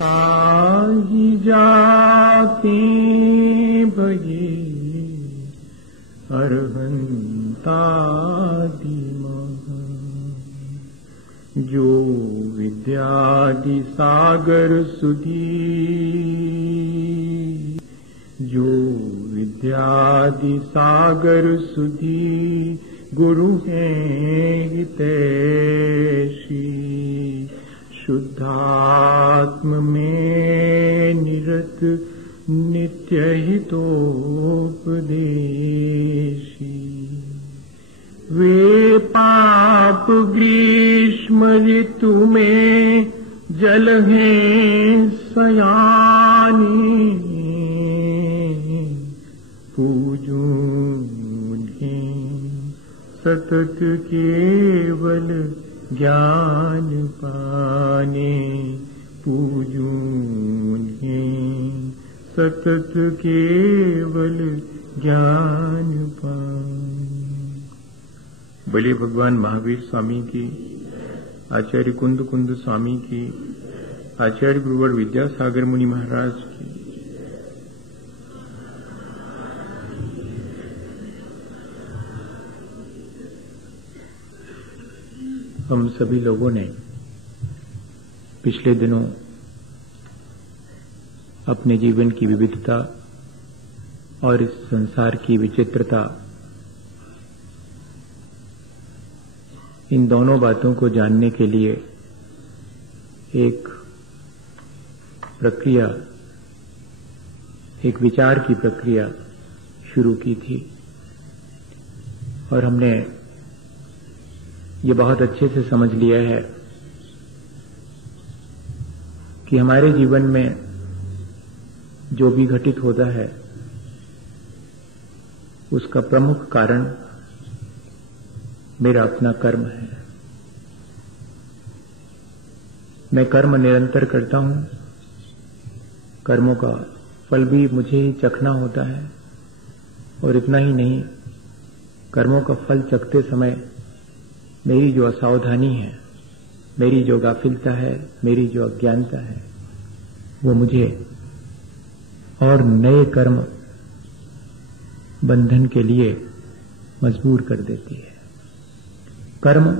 ताहि जाते भये अरहंतादि महा। जो विद्यादि सागर सुधी, जो विद्यादि सागर सुधी गुरु हैं हितैषी। शुद्धात्म में निरत नित्य हितोपदेशी। वे पाप ग्रीष्म ऋतु में जल हैं सयानी। पूजूं उन्हें सतत केवल ज्ञान पाने। पूजूं उन्हें सतत केवल ज्ञान पाने। बोले भगवान महावीर स्वामी की, आचार्य कुंद कुंद स्वामी की, आचार्य गुरुवर विद्यासागर मुनि महाराज की। हम सभी लोगों ने पिछले दिनों अपने जीवन की विविधता और इस संसार की विचित्रता, इन दोनों बातों को जानने के लिए एक प्रक्रिया, एक विचार की प्रक्रिया शुरू की थी। और हमने ये बहुत अच्छे से समझ लिया है कि हमारे जीवन में जो भी घटित होता है उसका प्रमुख कारण मेरा अपना कर्म है। मैं कर्म निरंतर करता हूं, कर्मों का फल भी मुझे ही चखना होता है। और इतना ही नहीं, कर्मों का फल चखते समय मेरी जो असावधानी है, मेरी जो गाफिलता है, मेरी जो अज्ञानता है, वो मुझे और नए कर्म बंधन के लिए मजबूर कर देती है। कर्म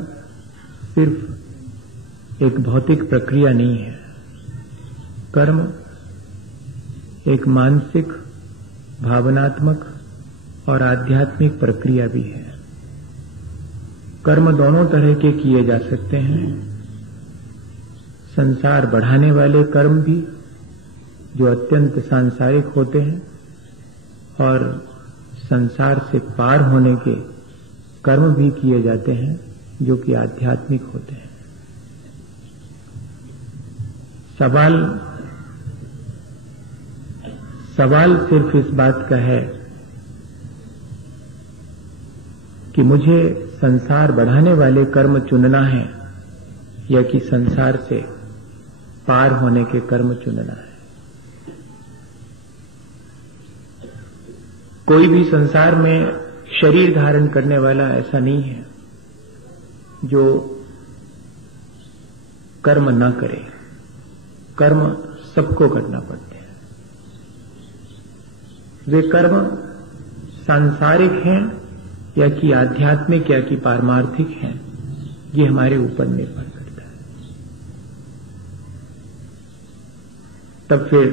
सिर्फ एक भौतिक प्रक्रिया नहीं है, कर्म एक मानसिक, भावनात्मक और आध्यात्मिक प्रक्रिया भी है। कर्म दोनों तरह के किए जा सकते हैं। संसार बढ़ाने वाले कर्म भी, जो अत्यंत सांसारिक होते हैं, और संसार से पार होने के कर्म भी किए जाते हैं, जो कि आध्यात्मिक होते हैं। सवाल सिर्फ इस बात का है कि मुझे संसार बढ़ाने वाले कर्म चुनना है या कि संसार से पार होने के कर्म चुनना है। कोई भी संसार में शरीर धारण करने वाला ऐसा नहीं है जो कर्म न करे। कर्म सबको करना पड़ते हैं। वे कर्म सांसारिक हैं या कि आध्यात्मिक या कि पारमार्थिक हैं, ये हमारे ऊपर निर्भर करता है। तब फिर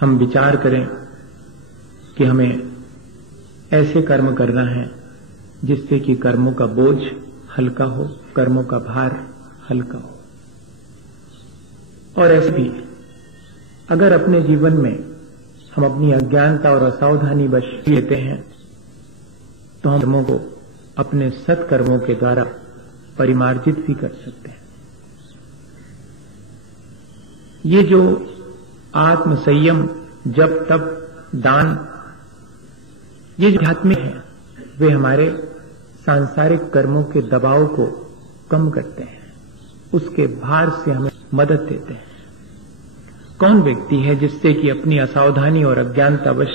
हम विचार करें कि हमें ऐसे कर्म करना है जिससे कि कर्मों का बोझ हल्का हो, कर्मों का भार हल्का हो। और ऐसे भी अगर अपने जीवन में हम अपनी अज्ञानता और असावधानी बच लेते हैं तो हम कर्मों को अपने सत्कर्मों के द्वारा परिमार्जित भी कर सकते हैं। ये जो आत्म संयम, जप, तप, दान, ये जो आध्यात्मिक है, वे हमारे सांसारिक कर्मों के दबाव को कम करते हैं, उसके भार से हमें मदद देते हैं। कौन व्यक्ति है जिससे कि अपनी असावधानी और अज्ञानतावश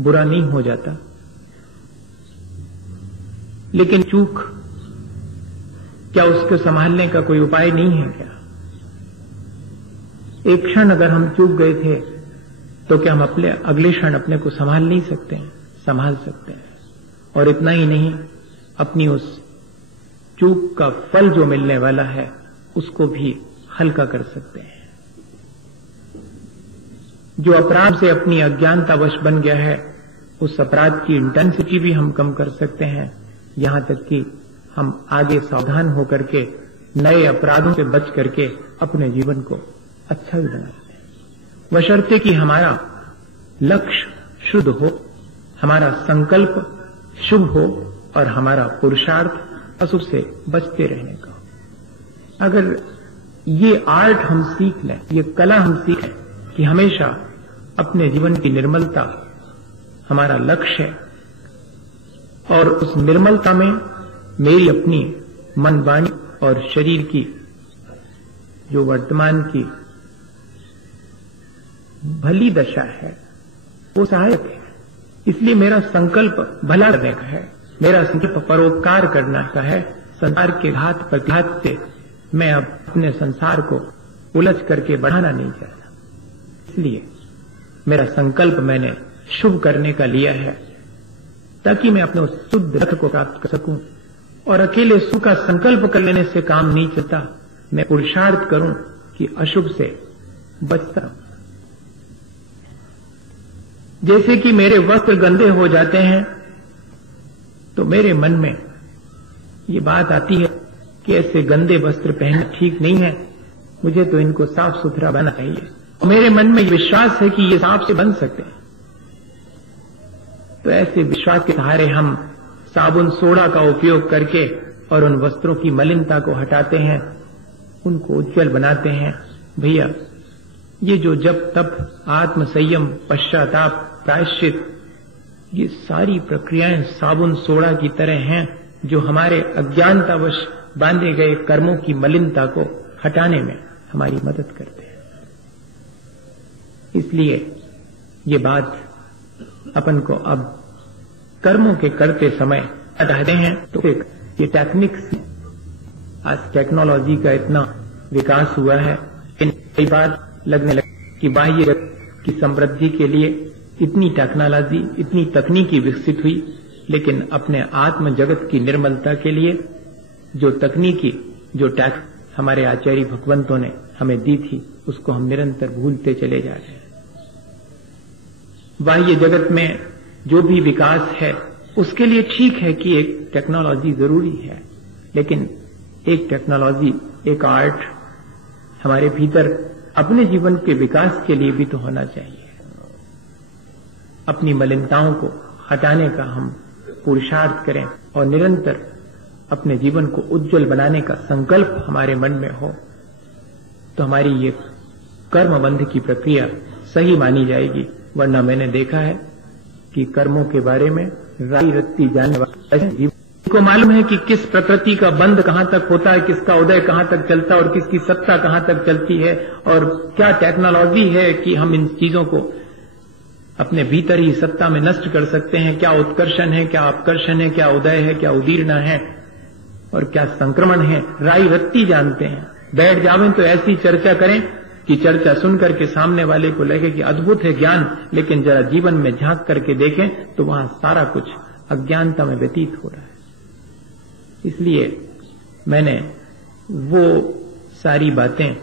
बुरा नहीं हो जाता? लेकिन चूक, क्या उसको संभालने का कोई उपाय नहीं है क्या? एक क्षण अगर हम चूक गए थे तो क्या हम अपने अगले क्षण अपने को संभाल नहीं सकते हैं? संभाल सकते हैं। और इतना ही नहीं, अपनी उस चूक का फल जो मिलने वाला है उसको भी हल्का कर सकते हैं। जो अपराध से अपनी अज्ञानतावश बन गया है उस अपराध की इंटेंसिटी भी हम कम कर सकते हैं, यहां तक कि हम आगे सावधान होकर के नए अपराधों से बच करके अपने जीवन को अच्छा भी बना सकते हैं, बशर्ते कि हमारा लक्ष्य शुद्ध हो, हमारा संकल्प शुभ हो और हमारा पुरुषार्थ अशुभ से बचते रहने का। अगर ये आर्ट हम सीख लें, ये कला हम सीख लें कि हमेशा अपने जीवन की निर्मलता हमारा लक्ष्य है और उस निर्मलता में मेरी अपनी मन, वाणी और शरीर की जो वर्तमान की भली दशा है वो सहायक है। इसलिए मेरा संकल्प भला करने का है, मेरा संकल्प परोपकार करना का है। संसार के घात प्रतिघात से मैं अब अपने संसार को उलझ करके बढ़ाना नहीं चाहता, इसलिए मेरा संकल्प मैंने शुभ करने का लिया है ताकि मैं अपने उस शुद्ध रथ को प्राप्त कर सकूं। और अकेले सुख का संकल्प कर लेने से काम नहीं चलता, मैं पुरुषार्थ करूं कि अशुभ से बचता रहूं। जैसे कि मेरे वस्त्र गंदे हो जाते हैं तो मेरे मन में ये बात आती है कि ऐसे गंदे वस्त्र पहनना ठीक नहीं है, मुझे तो इनको साफ सुथरा बनाना चाहिए। और मेरे मन में विश्वास है कि ये साफ से बन सकते हैं। तो ऐसे विश्वास के सहारे हम साबुन सोडा का उपयोग करके और उन वस्त्रों की मलिनता को हटाते हैं, उनको उज्जवल बनाते हैं। भैया, ये जो जप तप, आत्म संयम, पश्चाताप, प्रायश्चित, ये सारी प्रक्रियाएं साबुन सोडा की तरह हैं जो हमारे अज्ञानतावश बांधे गए कर्मों की मलिनता को हटाने में हमारी मदद करते हैं। इसलिए ये बात अपन को अब कर्मों के करते समय हटाते हैं तो ये टेक्निक्स, आज टेक्नोलॉजी का इतना विकास हुआ है, कई बार लगने लगे कि बाह्य जगत की समृद्धि के लिए इतनी टेक्नोलॉजी, इतनी तकनीकी विकसित हुई, लेकिन अपने आत्म जगत की निर्मलता के लिए जो तकनीकी, जो हमारे आचार्य भगवंतों ने हमें दी थी, उसको हम निरंतर भूलते चले जा रहे हैं। बाह्य जगत में जो भी विकास है उसके लिए ठीक है कि एक टेक्नोलॉजी जरूरी है, लेकिन एक टेक्नोलॉजी, एक आर्ट हमारे भीतर अपने जीवन के विकास के लिए भी तो होना चाहिए। अपनी मलिनताओं को हटाने का हम पुरुषार्थ करें और निरंतर अपने जीवन को उज्जवल बनाने का संकल्प हमारे मन में हो, तो हमारी ये कर्मबंध की प्रक्रिया सही मानी जाएगी। वरना मैंने देखा है कि कर्मों के बारे में राई रत्ती जानने वाले जीवन को मालूम है कि किस प्रकृति का बंध कहां तक होता है, किसका उदय कहां तक चलता है और किसकी सत्ता कहां तक चलती है, और क्या टेक्नोलॉजी है कि हम इन चीजों को अपने भीतर ही सत्ता में नष्ट कर सकते हैं। क्या उत्कर्षण है, क्या अपकर्षण है, क्या उदय है, क्या उदीर्ण है और क्या संक्रमण है, राई रत्ती जानते हैं। बैठ जावें तो ऐसी चर्चा करें कि चर्चा सुनकर के सामने वाले को लगे कि अद्भुत है ज्ञान, लेकिन जरा जीवन में झांक करके देखें तो वहां सारा कुछ अज्ञानता में व्यतीत हो रहा है। इसलिए मैंने वो सारी बातें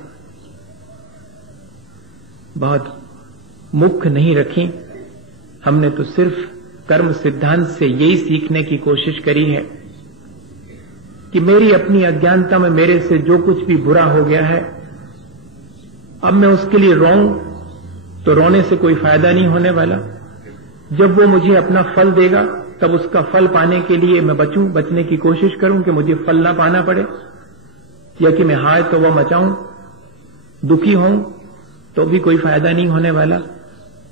बहुत मुख्य नहीं रखी। हमने तो सिर्फ कर्म सिद्धांत से यही सीखने की कोशिश करी है कि मेरी अपनी अज्ञानता में मेरे से जो कुछ भी बुरा हो गया है, अब मैं उसके लिए रोऊं तो रोने से कोई फायदा नहीं होने वाला। जब वो मुझे अपना फल देगा तब उसका फल पाने के लिए मैं बचने की कोशिश करूं कि मुझे फल ना पाना पड़े, या कि मैं हाय तो वह मचाऊं, दुखी हूं तो भी कोई फायदा नहीं होने वाला।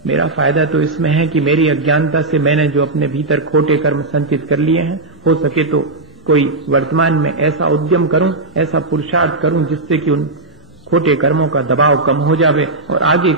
मेरा फायदा तो इसमें है कि मेरी अज्ञानता से मैंने जो अपने भीतर खोटे कर्म संचित कर लिए हैं, हो सके तो कोई वर्तमान में ऐसा उद्यम करूं, ऐसा पुरुषार्थ करूं जिससे कि उन खोटे कर्मों का दबाव कम हो जावे और आगे के